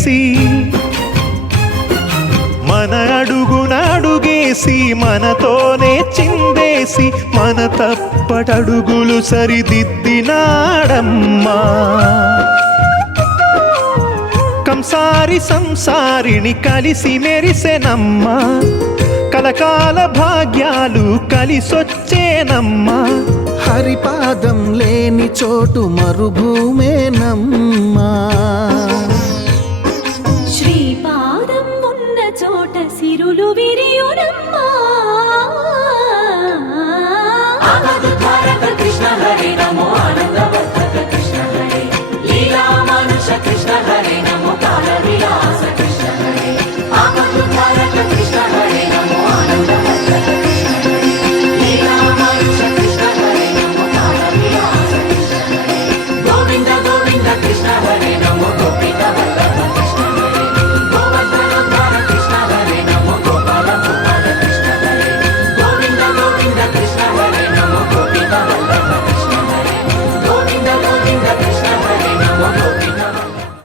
చేసి మన అడుగున అడుగేసి మనతోనే చిందేసి మన తప్పటడుగులు సరిదిద్దినాడమ్మా. కంసారి సంసారిని కలిసి మెరిసెనమ్మా, కలకాల భాగ్యాలు కలిసొచ్చేనమ్మా. హరిపాదం లేని చోటు మరుభూమేనమ్మా.